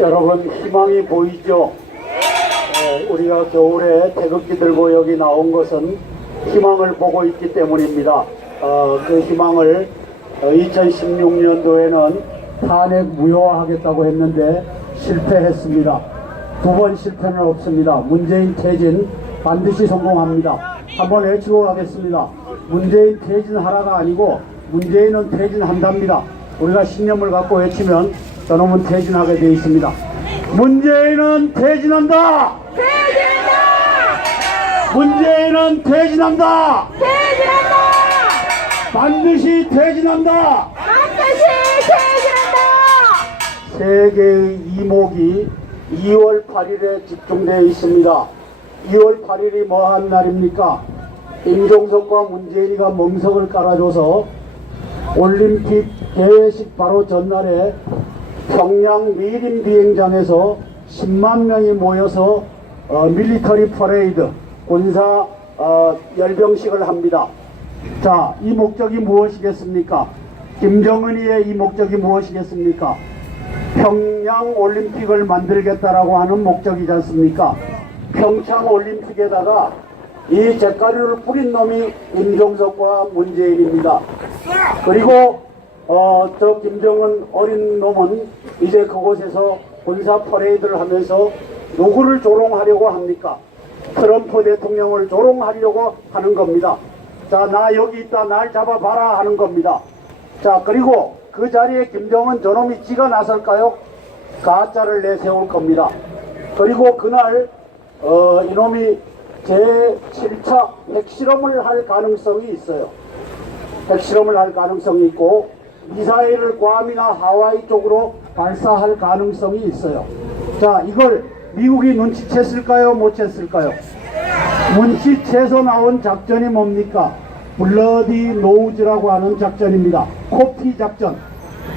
여러분 희망이 보이죠? 우리가 겨울에 태극기 들고 여기 나온 것은 희망을 보고 있기 때문입니다. 그 희망을 2016년도에는 탄핵 무효화하겠다고 했는데 실패했습니다. 두 번 실패는 없습니다. 문재인 퇴진 반드시 성공합니다. 한번 외치고 가겠습니다. 문재인 퇴진하라가 아니고 문재인은 퇴진한답니다. 우리가 신념을 갖고 외치면 저놈은 퇴진하게 되어 있습니다. 문재인은 퇴진한다! 퇴진한다! 문재인은 퇴진한다! 퇴진한다! 반드시 퇴진한다! 반드시 퇴진한다! 세계의 이목이 2월 8일에 집중되어 있습니다. 2월 8일이 뭐한 날입니까? 임종석과 문재인이가 멍석을 깔아줘서 올림픽 개회식 바로 전날에 평양 미림 비행장에서 10만 명이 모여서 밀리터리 퍼레이드 군사 열병식을 합니다. 자, 이 목적이 무엇이겠습니까? 김정은이의 이 목적이 무엇이겠습니까? 평양 올림픽을 만들겠다라고 하는 목적이지 않습니까? 평창 올림픽에다가 이 잿가루를 뿌린 놈이 임종석과 문재인입니다. 그리고 저 김정은 어린 놈은 이제 그곳에서 군사 퍼레이드를 하면서 누구를 조롱하려고 합니까? 트럼프 대통령을 조롱하려고 하는 겁니다. 자, 나 여기 있다, 날 잡아봐라 하는 겁니다. 자, 그리고 그 자리에 김정은 저놈이 지가 나설까요? 가짜를 내세울 겁니다. 그리고 그날 이놈이 제7차 핵실험을 할 가능성이 있어요. 핵실험을 할 가능성이 있고 미사일을 괌이나 하와이 쪽으로 발사할 가능성이 있어요. 자, 이걸 미국이 눈치챘을까요? 못 챘을까요? 눈치채서 나온 작전이 뭡니까? 블러디 노우즈라고 하는 작전입니다. 코피 작전.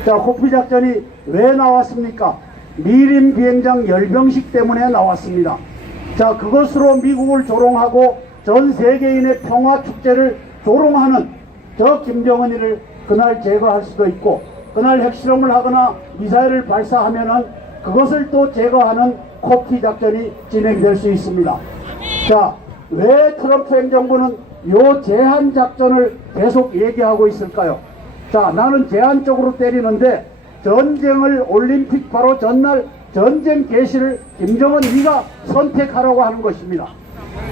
자, 코피 작전이 왜 나왔습니까? 미림 비행장 열병식 때문에 나왔습니다. 자, 그것으로 미국을 조롱하고 전 세계인의 평화 축제를 조롱하는 저 김정은이를 그날 제거할 수도 있고, 그날 핵실험을 하거나 미사일을 발사하면은 그것을 또 제거하는 코피 작전이 진행될 수 있습니다. 자, 왜 트럼프 행정부는 요 제한 작전을 계속 얘기하고 있을까요? 자, 나는 제한적으로 때리는데 전쟁을 올림픽 바로 전날 전쟁 개시를 김정은이가 선택하라고 하는 것입니다.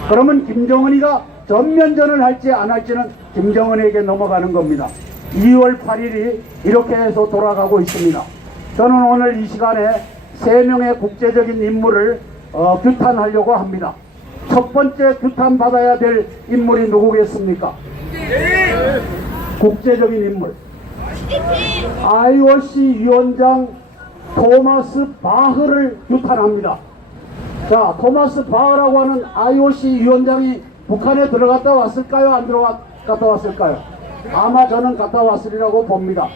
그러면 김정은이가 전면전을 할지 안 할지는 김정은에게 넘어가는 겁니다. 2월 8일이 이렇게 해서 돌아가고 있습니다. 저는 오늘 이 시간에 3명의 국제적인 인물을 규탄하려고 합니다. 첫 번째 규탄받아야 될 인물이 누구겠습니까? 국제적인 인물. IOC 위원장 토마스 바흐를 규탄합니다. 자, 토마스 바흐라고 하는 IOC 위원장이 북한에 들어갔다 왔을까요? 안 들어갔다 왔을까요? 아마 저는 갔다 왔으리라고 봅니다.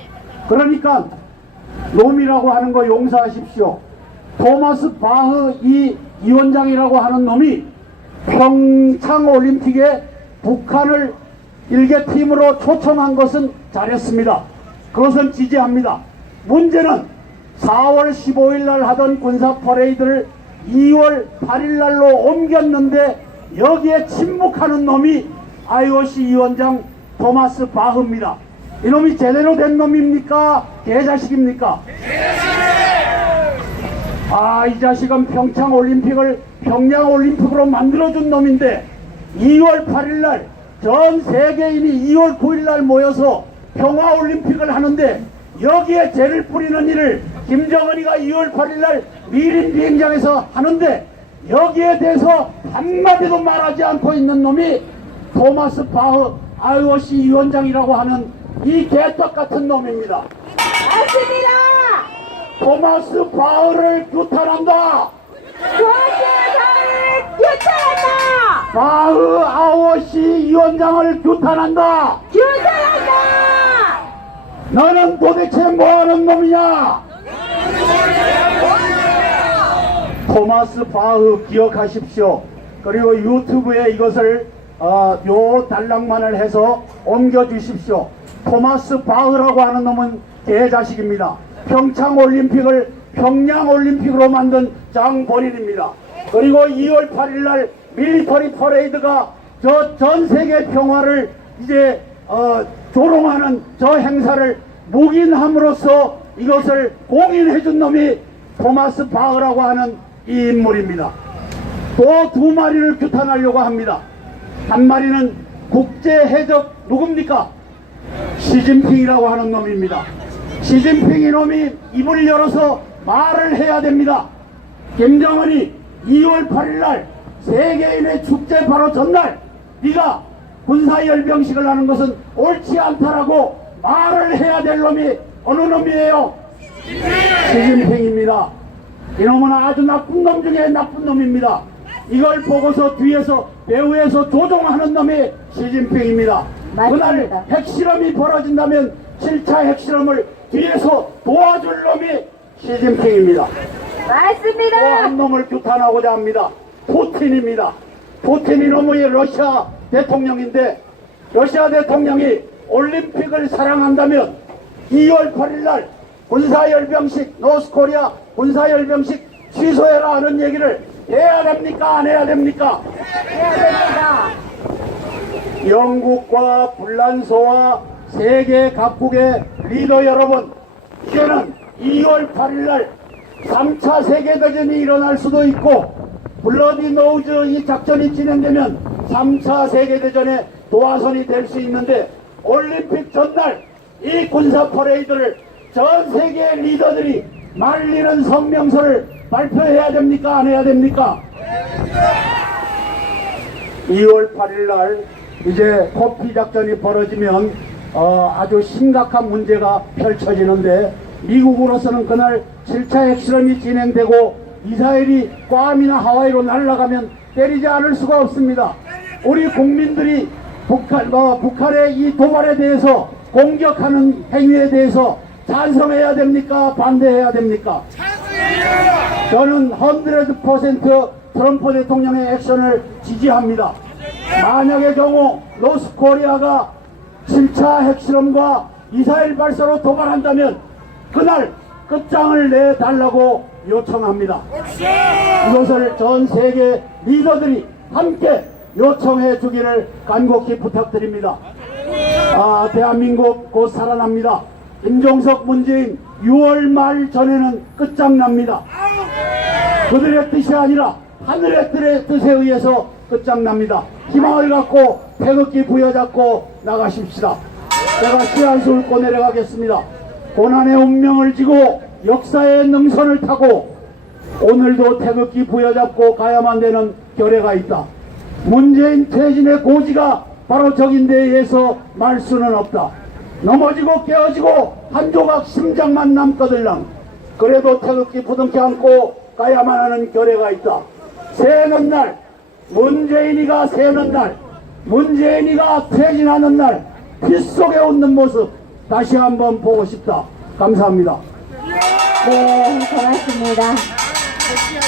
그러니까 놈이라고 하는 거 용서하십시오. 토마스 바흐 이 위원장이라고 하는 놈이 평창 올림픽에 북한을 일개팀으로 초청한 것은 잘했습니다. 그것은 지지합니다. 문제는 4월 15일 날 하던 군사 퍼레이드를 2월 8일 날로 옮겼는데 여기에 침묵하는 놈이 IOC 위원장 토마스 바흐입니다. 이놈이 제대로 된 놈입니까? 개자식입니까? 아, 이 자식은 평창 올림픽을 평양 올림픽으로 만들어준 놈인데 2월 8일 날 전 세계인이 2월 9일 날 모여서 평화 올림픽을 하는데 여기에 죄를 뿌리는 일을 김정은이가 2월 8일 날 미림 비행장에서 하는데 여기에 대해서 한마디도 말하지 않고 있는 놈이 토마스 바흐 IOC 위원장이라고 하는 이 개떡 같은 놈입니다. 맞습니다. 토마스 바흐를 규탄한다. 규탄한다. 바흐 IOC 위원장을 규탄한다. 규탄한다. 너는 도대체 뭐하는 놈이냐? 토마스 바흐 기억하십시오. 그리고 유튜브에 이것을 요 단락만을 해서 옮겨주십시오. 토마스 바흐라고 하는 놈은 개자식입니다. 평창 올림픽을 평양올림픽으로 만든 장본인입니다. 그리고 2월 8일 날 밀리터리 퍼레이드가 저 전 세계 평화를 이제 조롱하는 저 행사를 묵인함으로써 이것을 공인해 준 놈이 토마스 바흐라고 하는 이 인물입니다. 또 두 마리를 규탄하려고 합니다. 한 마리는 국제해적 누굽니까? 시진핑이라고 하는 놈입니다. 시진핑 이놈이 입을 열어서 말을 해야 됩니다. 김정은이 2월 8일 날 세계인의 축제 바로 전날 네가 군사열병식을 하는 것은 옳지 않다라고 말을 해야 될 놈이 어느 놈이에요? 시진핑입니다. 이놈은 아주 나쁜 놈 중에 나쁜 놈입니다. 이걸 보고서 뒤에서 배후에서 조종하는 놈이 시진핑입니다. 맞습니다. 그날 핵실험이 벌어진다면 7차 핵실험을 뒤에서 도와줄 놈이 시진핑입니다. 또 맞습니다. 한 놈을 규탄하고자 합니다. 푸틴입니다. 푸틴 이놈의 러시아 대통령인데 러시아 대통령이 올림픽을 사랑한다면 2월 8일 날 군사열병식 노스코리아 군사열병식 취소해라 하는 얘기를 해야 됩니까? 안 해야 됩니까? 해야 됩니다. 영국과 불란서와 세계 각국의 리더 여러분, 이제는 2월 8일 날 3차 세계대전이 일어날 수도 있고 블러디 노우즈 이 작전이 진행되면 3차 세계대전의 도화선이 될 수 있는데 올림픽 전날 이 군사 퍼레이드를 전 세계 리더들이 말리는 성명서를 발표해야 됩니까? 안 해야 됩니까? 2월 8일 날 이제 코피 작전이 벌어지면 아주 심각한 문제가 펼쳐지는데 미국으로서는 그날 7차 핵실험이 진행되고 이스라엘이 괌이나 하와이로 날아가면 때리지 않을 수가 없습니다. 우리 국민들이 북한의 이 도발에 대해서 공격하는 행위에 대해서 찬성해야 됩니까? 반대해야 됩니까? 저는 100% 트럼프 대통령의 액션을 지지합니다. 만약의 경우 노스코리아가 7차 핵실험과 미사일 발사로 도발한다면 그날 끝장을 내달라고 요청합니다. 이것을 전 세계 리더들이 함께 요청해 주기를 간곡히 부탁드립니다. 대한민국 곧 살아납니다. 김종석 문재인 6월 말 전에는 끝장납니다. 그들의 뜻이 아니라 하늘의 뜻에 의해서 끝장납니다. 희망을 갖고 태극기 부여잡고 나가십시다. 제가 씨앗을 꽂고 내려가겠습니다. 고난의 운명을 지고 역사의 능선을 타고 오늘도 태극기 부여잡고 가야만 되는 결례가 있다. 문재인 퇴진의 고지가 바로 적인데 의해서 말 수는 없다. 넘어지고 깨어지고 한 조각 심장만 남거들랑 그래도 태극기 부둥켜 안고 가야만 하는 결례가 있다. 새는 날 문재인이가 새는 날 문재인이가 퇴진하는 날 빗속에 웃는 모습 다시 한번 보고 싶다. 감사합니다. 네, 고맙습니다.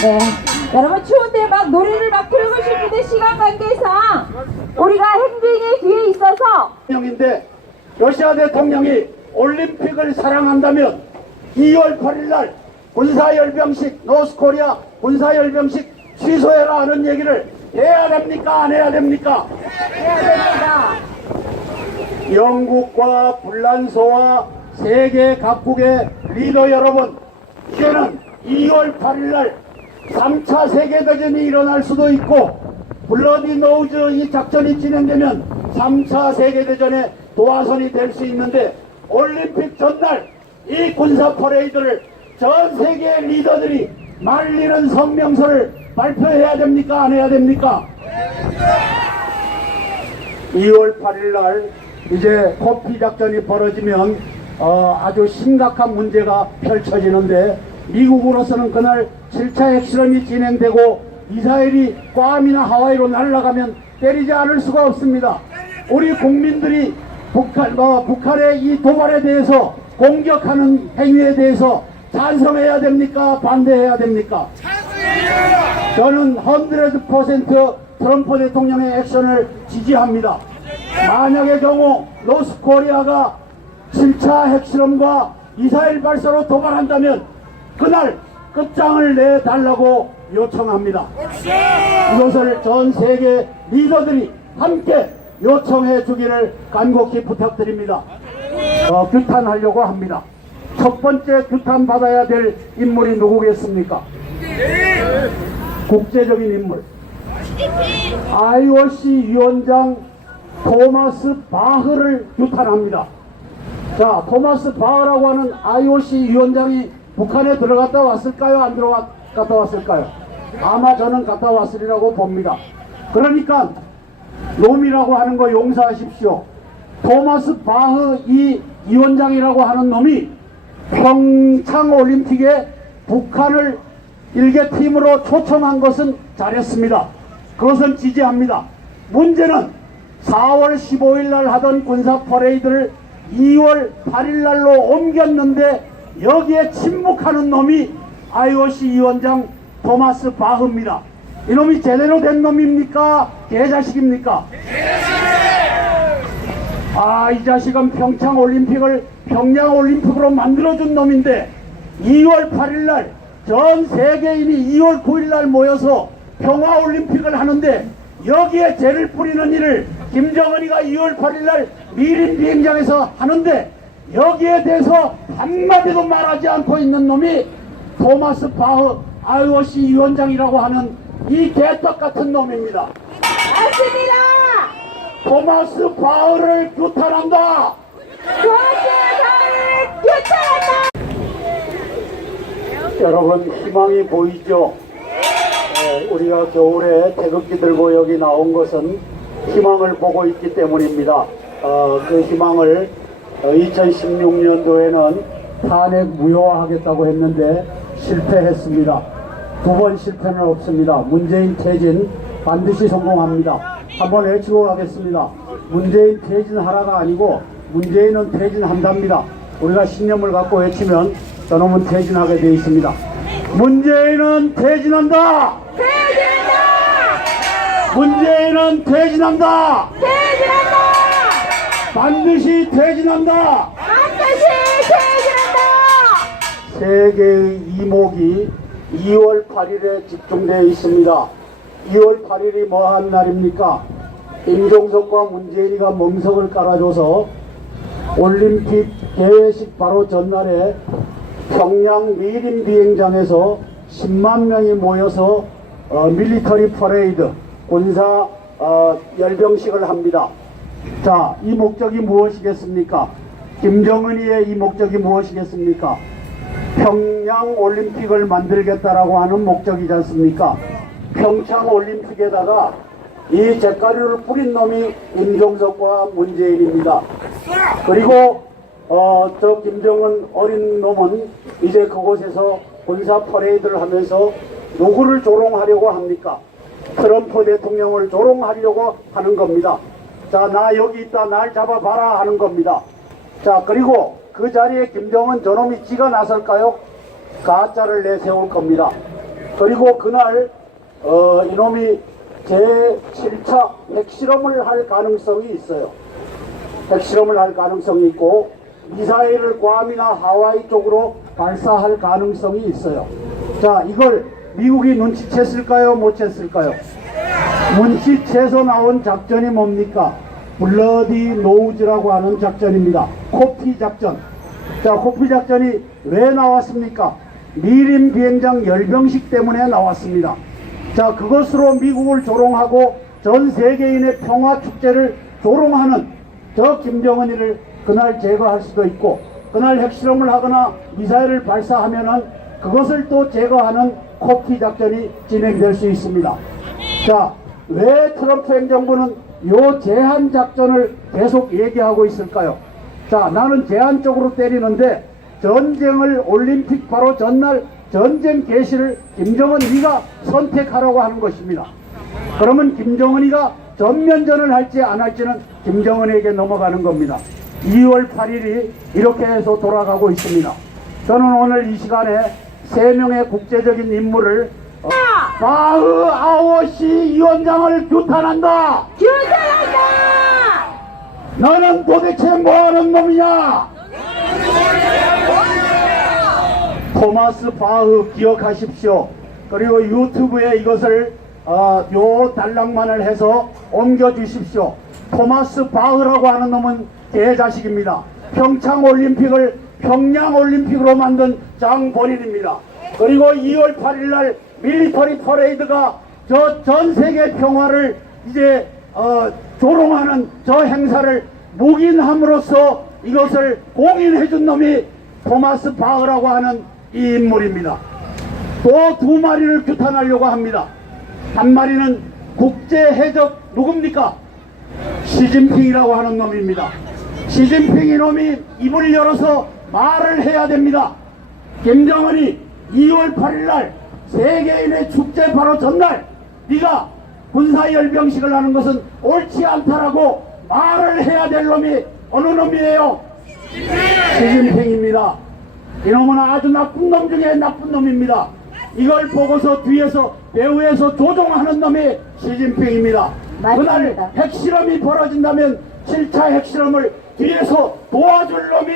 네, 여러분 추운데 막 노래를 막 틀고 싶은데 시간 관계상 우리가 행진이 뒤에 있어서 대통령인데 러시아 대통령이 올림픽을 사랑한다면 2월 8일 날 군사열병식 노스코리아 군사열병식 취소해라 하는 얘기를 해야 됩니까? 안 해야 됩니까? 해야 됩니다. 영국과 불란서와 세계 각국의 리더 여러분, 이제는 2월 8일 날 3차 세계대전이 일어날 수도 있고 블러디 노우즈 이 작전이 진행되면 3차 세계대전의 도화선이 될 수 있는데 올림픽 전날 이 군사 퍼레이드를 전 세계 리더들이 말리는 성명서를 발표해야 됩니까? 안 해야 됩니까? 2월 8일 날 이제 코피 작전이 벌어지면 아주 심각한 문제가 펼쳐지는데 미국으로서는 그날 7차 핵실험이 진행되고 이스라엘이 괌이나 하와이로 날아가면 때리지 않을 수가 없습니다. 우리 국민들이 북한의 이 도발에 대해서 공격하는 행위에 대해서 찬성해야 됩니까? 반대해야 됩니까? 저는 100% 트럼프 대통령의 액션을 지지합니다. 만약의 경우 노스코리아가 7차 핵실험과 미사일 발사로 도발한다면 그날 끝장을 내달라고 요청합니다. 이것을 전 세계 리더들이 함께 요청해 주기를 간곡히 부탁드립니다. 규탄하려고 합니다. 첫 번째 규탄 받아야 될 인물이 누구겠습니까? 국제적인 인물. IOC 위원장 토마스 바흐를 규탄합니다. 자, 토마스 바흐라고 하는 IOC 위원장이 북한에 들어갔다 왔을까요? 안 들어갔다 왔을까요? 아마 저는 갔다 왔으리라고 봅니다. 그러니까 놈이라고 하는 거 용서하십시오. 토마스 바흐 이 위원장이라고 하는 놈이 평창올림픽에 북한을 일개 팀으로 초청한 것은 잘했습니다. 그것은 지지합니다. 문제는 4월 15일 날 하던 군사 퍼레이드를 2월 8일 날로 옮겼는데 여기에 침묵하는 놈이 IOC 위원장 토마스 바흐입니다. 이놈이 제대로 된 놈입니까? 개자식입니까? 이 자식은 평창올림픽을 평양올림픽으로 만들어준 놈인데 2월 8일 날 전 세계인이 2월 9일 날 모여서 평화올림픽을 하는데 여기에 죄를 뿌리는 일을 김정은이가 2월 8일 날 미림 비행장에서 하는데 여기에 대해서 한마디도 말하지 않고 있는 놈이 토마스 바흐 IOC 위원장이라고 하는 이 개떡 같은 놈입니다. 맞습니다. 토마스 바흐를 규탄한다. 토마스 바흐를 규탄한다. 여러분 희망이 보이죠? 우리가 겨울에 태극기 들고 여기 나온 것은 희망을 보고 있기 때문입니다. 그 희망을 2016년도에는 탄핵 무효화하겠다고 했는데 실패했습니다. 두 번 실패는 없습니다. 문재인 퇴진 반드시 성공합니다. 한번 외치고 가겠습니다. 문재인 퇴진하라가 아니고 문재인은 퇴진한답니다. 우리가 신념을 갖고 외치면 저놈은 퇴진하게 되어 있습니다. 문재인은 퇴진한다! 퇴진한다! 문재인은 퇴진한다! 퇴진한다! 반드시 퇴진한다! 반드시 퇴진한다! 세계의 이목이 2월 8일에 집중되어 있습니다. 2월 8일이 뭐한 날입니까? 임종석과 문재인이가 멍석을 깔아줘서 올림픽 개회식 바로 전날에 평양 미림 비행장에서 10만 명이 모여서 밀리터리 퍼레이드 군사 열병식을 합니다. 자, 이 목적이 무엇이겠습니까? 김정은이의 이 목적이 무엇이겠습니까? 평양 올림픽을 만들겠다라고 하는 목적이지 않습니까? 평창 올림픽에다가 이 잿가루를 뿌린 놈이 임종석과 문재인입니다. 그리고 저 김정은 어린 놈은 이제 그곳에서 군사 퍼레이드를 하면서 누구를 조롱하려고 합니까? 트럼프 대통령을 조롱하려고 하는 겁니다. 자, 나 여기 있다, 날 잡아봐라 하는 겁니다. 자, 그리고 그 자리에 김정은 저놈이 지가 나설까요? 가짜를 내세울 겁니다. 그리고 그날 이놈이 제7차 핵실험을 할 가능성이 있어요. 핵실험을 할 가능성이 있고 미사일을 괌이나 하와이 쪽으로 발사할 가능성이 있어요. 자, 이걸 미국이 눈치챘을까요? 못 챘을까요? 눈치채서 나온 작전이 뭡니까? 블러디 노우즈라고 하는 작전입니다. 코피 작전. 자, 코피 작전이 왜 나왔습니까? 미림 비행장 열병식 때문에 나왔습니다. 자, 그것으로 미국을 조롱하고 전 세계인의 평화 축제를 조롱하는 저 김정은이를 그날 제거할 수도 있고, 그날 핵실험을 하거나 미사일을 발사하면은 그것을 또 제거하는 코피 작전이 진행될 수 있습니다. 자, 왜 트럼프 행정부는 요 제한 작전을 계속 얘기하고 있을까요? 자, 나는 제한적으로 때리는데 전쟁을 올림픽 바로 전날 전쟁 개시를 김정은이가 선택하라고 하는 것입니다. 그러면 김정은이가 전면전을 할지 안 할지는 김정은에게 넘어가는 겁니다. 2월 8일이 이렇게 해서 돌아가고 있습니다. 저는 오늘 이 시간에 3명의 국제적인 인물을 바흐 IOC 위원장을 규탄한다. 규탄한다. 너는 도대체 뭐하는 놈이냐? 토마스 바흐 기억하십시오. 그리고 유튜브에 이것을 요 단락만을 해서 옮겨주십시오. 토마스 바흐라고 하는 놈은 개자식입니다. 평창올림픽을 평양올림픽으로 만든 장본인입니다. 그리고 2월 8일날 밀리터리 퍼레이드가 저 전세계 평화를 이제 조롱하는 저 행사를 묵인함으로써 이것을 공인해준 놈이 토마스 바흐라고 하는 이 인물입니다. 또 두 마리를 규탄하려고 합니다. 한 마리는 국제해적 누굽니까? 시진핑이라고 하는 놈입니다. 시진핑 이놈이 입을 열어서 말을 해야 됩니다. 김정은이 2월 8일날 세계인의 축제 바로 전날 네가 군사열병식을 하는 것은 옳지 않다라고 말을 해야 될 놈이 어느 놈이에요? 시진핑입니다. 이놈은 아주 나쁜 놈 중에 나쁜 놈입니다. 이걸 보고서 뒤에서 배후에서 조종하는 놈이 시진핑입니다. 맞습니다. 그날 핵실험이 벌어진다면 7차 핵실험을 뒤에서 도와줄 놈이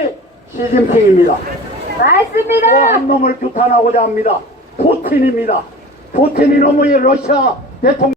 시진핑입니다. 또 맞습니다. 한 놈을 규탄하고자 합니다. 푸틴입니다. 푸틴 이놈의 러시아 대통령